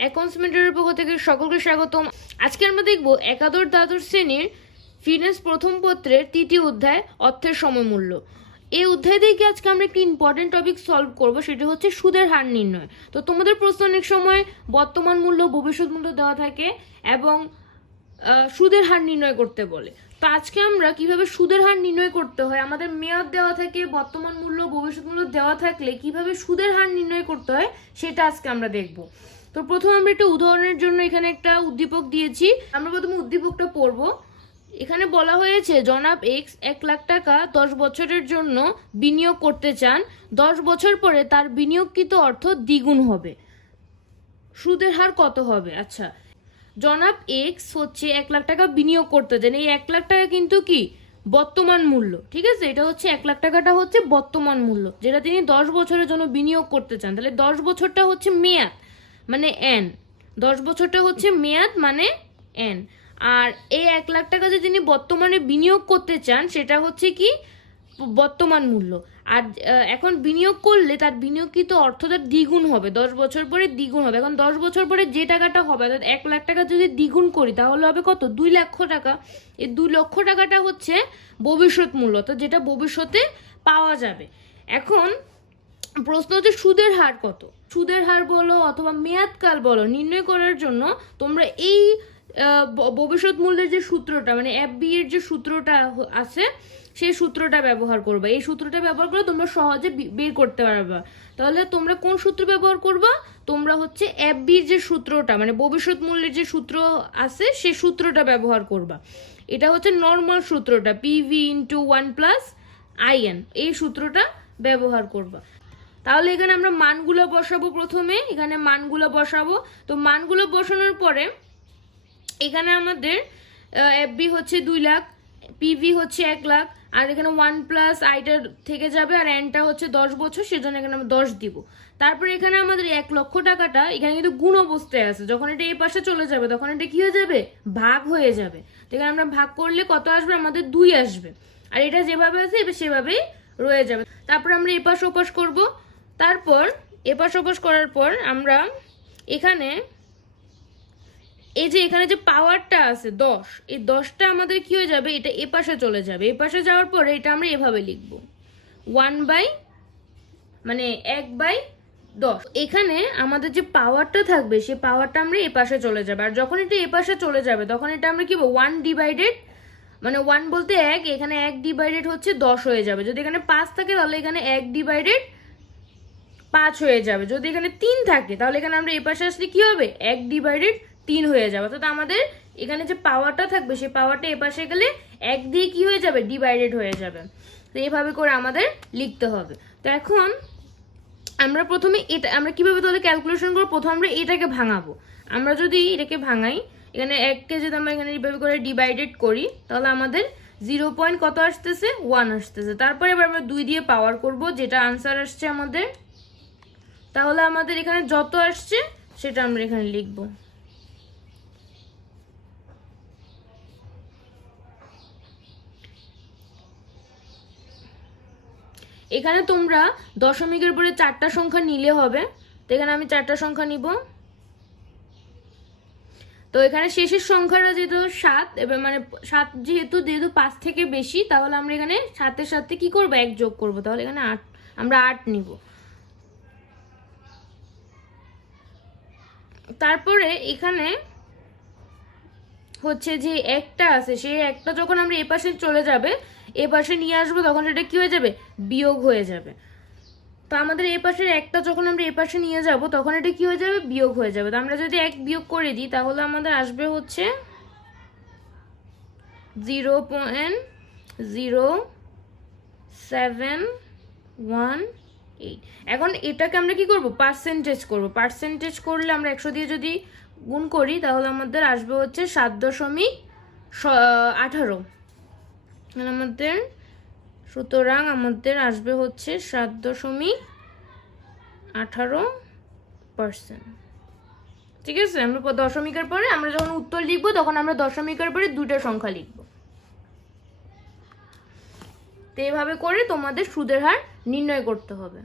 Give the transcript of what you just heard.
অ্যাকাউন্টসমেন্টের পক্ষ থেকে সকলকে স্বাগতম। আজকে আমরা দেখব একাদশ দ্বাদশ শ্রেণির ফিটনেস প্রথম পত্রের তৃতীয় অধ্যায় অর্থের সময়মূল্য এই অধ্যায় থেকে আজকে আমরা একটি ইম্পর্টেন্ট টপিক সলভ করব, সেটা হচ্ছে সুদের হার নির্ণয়। তো তোমাদের প্রশ্ন অনেক সময় বর্তমান মূল্য, ভবিষ্যৎ মূল্য দেওয়া থাকে এবং সুদের হার নির্ণয় করতে বলে। তো আজকে আমরা কীভাবে সুদের হার নির্ণয় করতে হয়, আমাদের মেয়াদ দেওয়া থাকে, বর্তমান মূল্য, ভবিষ্যৎ মূল্য দেওয়া থাকলে কীভাবে সুদের হার নির্ণয় করতে হয়, সেটা আজকে আমরা দেখব। তো প্রথম আমরা একটা উদাহরণের জন্য এখানে একটা উদ্দীপক দিয়েছি। আমরা প্রথমে উদ্দীপকটা পড়ব। এখানে বলা হয়েছে, জনাব এক্স এক লাখ টাকা দশ বছরের জন্য বিনিয়োগ করতে চান। দশ বছর পরে তার বিনিয়োগকৃত অর্থ দ্বিগুণ হবে। সুদের হার কত হবে? আচ্ছা জনাব এক্স হচ্ছে এক লাখ টাকা বিনিয়োগ করতে চান। এই এক লাখ টাকা কিন্তু কি? বর্তমান মূল্য। ঠিক আছে? এটা হচ্ছে এক লাখ টাকাটা হচ্ছে বর্তমান মূল্য, যেটা তিনি দশ বছরের জন্য বিনিয়োগ করতে চান। তাহলে দশ বছরটা হচ্ছে মেয়াদ। মানে এন দশ বছরটা হচ্ছে মেয়াদ মানে এন আর এই এক লাখ টাকা যে তিনি বর্তমানে বিনিয়োগ করতে চান, সেটা হচ্ছে কি? বর্তমান মূল্য। আর এখন বিনিয়োগ করলে তার বিনিয়োগকৃত অর্থ তার দ্বিগুণ হবে। দশ বছর পরে দ্বিগুণ হবে। এখন দশ বছর পরে যে টাকাটা হবে, অর্থাৎ এক লাখ টাকা যদি দ্বিগুণ করি, তাহলে হবে কত? দুই লক্ষ টাকা। এই দুই লক্ষ টাকাটা হচ্ছে ভবিষ্যৎ মূল্য, অর্থাৎ যেটা ভবিষ্যতে পাওয়া যাবে। এখন প্রশ্ন হচ্ছে সুদের হার কত? সুদের হার বলো অথবা মেয়াদকাল বলো, নির্ণয় করার জন্য তোমরা এই ভবিষ্যৎ মূল্যের যে সূত্রটা মানে এফ বি এর যে সূত্রটা আছে, সেই সূত্রটা ব্যবহার করবে। এই সূত্রটা ব্যবহার করে তোমরা সহজে বের করতে পারবে। তাহলে তোমরা কোন সূত্র ব্যবহার করবা? তোমরা হচ্ছে এফ বির যে সূত্রটা মানে ভবিষ্যৎ মূল্যের যে সূত্র আছে সেই সূত্রটা ব্যবহার করবা। এটা হচ্ছে নর্মাল সূত্রটা PV into one plus IN এই সূত্রটা ব্যবহার করবা। তাহলে এখানে আমরা মানগুলো বসাবো প্রথমে, এখানে মানগুলো বসাবো। তো মানগুলো বসানোর পরে এখানে আমাদের এফবি হচ্ছে দুই লাখ পিভি হচ্ছে এক লাখ, আর এখানে ওয়ান প্লাস আইটা থেকে যাবে, আর এনটা হচ্ছে দশ বছর, সেজন্য এখানে আমরা দশ দিব। তারপরে এখানে আমাদের এক লক্ষ টাকাটা, এখানে কিন্তু গুণ অবস্থায় আছে, যখন এটা এই পাশে চলে যাবে, তখন এটা কি হয়ে যাবে? ভাগ হয়ে যাবে। তো এখানে আমরা ভাগ করলে কত আসবে? আমাদের দুই আসবে। আর এটা যেভাবে আছে সেভাবেই রয়ে যাবে। তারপর আমরা এপাশ ওপাশ করব। তারপর, এপাশ ওপাশ করার পর আমরা এখানে, এই যে এখানে যে পাওয়ারটা আছে, দশ, এই দশটা আমাদের কি হয়ে যাবে? এটা এপাশে চলে যাবে। এপাশে যাওয়ার পরে এটা আমরা এভাবে লিখব। ওয়ান বাই মানে এক বাই দশ। এখানে আমাদের যে পাওয়ারটা থাকবে, সে পাওয়ারটা আমরা এপাশে চলে যাবে। আর যখন এটা এপাশে চলে যাবে, তখন এটা আমরা কি বলব? ওয়ান ডিভাইডেড মানে ওয়ান বলতে এক, এখানে এক ডিভাইডেড হচ্ছে দশ হয়ে যাবে। যদি এখানে পাঁচ থাকে, তাহলে এখানে এক ডিভাইডেড পাঁচ হয়ে যাবে। যদি এখানে তিন থাকে, তাহলে এখানে আমরা এই পাশে আসলে কি হবে? এক ডিভাইডেড তিন হয়ে যাবে। অর্থাৎ আমাদের এখানে যে পাওয়ারটা থাকবে, সেই পাওয়ারটা এ পাশে গেলে এক দিয়ে কি হয়ে যাবে? ডিভাইডেড হয়ে যাবে। তো এইভাবে করে আমাদের লিখতে হবে। তো এখন আমরা প্রথমে এটা, আমরা কীভাবে তাহলে ক্যালকুলেশন করব? প্রথমে আমরা এটাকে ভাঙাবো। আমরা যদি এটাকে ভাঙাই, এখানে এককে যদি আমরা এখানে এইভাবে করে ডিভাইডেড করি, তাহলে আমাদের জিরো পয়েন্ট কত আসতেছে? ওয়ান আসতেছে। তারপরে এবার আমরা দুই দিয়ে পাওয়ার করব, যেটা আনসার আসছে আমাদের তাহলে আমাদের এখানে যত আসছে, সেটা আমরা এখানে লিখব। এখানে তোমরা দশমিকের পরে চারটা সংখ্যা নিলে হবে। তো এখানে আমি চারটা সংখ্যা নিব। তো এখানে শেষের সংখ্যাটা যেহেতু সাত, এবার মানে সাত যেহেতু যেহেতু পাঁচ থেকে বেশি, তাহলে আমরা এখানে সাতের সাথে কি করব? এক যোগ করব। তাহলে এখানে আট, আমরা আট নিব। তারপরে এখানে হচ্ছে যে একটা আছে, সেই একটা যখন আমরা এ পাশে চলে যাবে এ পাশে নিয়ে আসব তখন সেটা কি হয়ে যাবে? বিয়োগ হয়ে যাবে। তো আমাদের এ পাশের একটা যখন আমরা এ পাশে নিয়ে যাব, তখন এটা কি হয়ে যাবে? বিয়োগ হয়ে যাবে। তো আমরা যদি এক বিয়োগ করে দিই, তাহলে আমাদের আসবে হচ্ছে zero point zero seven one eight এখন এটাকে আমরা কি করব? পার্সেন্টেজ করব। পার্সেন্টেজ করলে আমরা একশো দিয়ে যদি গুণ করি, তাহলে আমাদের আসবে হচ্ছে সাত দশমিক আঠারো। আমাদের, সুতরাং আমাদের আসবে হচ্ছে সাত দশমিক আঠারো পার্সেন্ট ঠিক আছে? আমরা দশমিকের পরে আমরা যখন উত্তর লিখব, তখন আমরা দশমিকের পরে দুটো সংখ্যা লিখব। তো এভাবে করে তোমাদের সুদের হার নির্ণয় করতে হবে।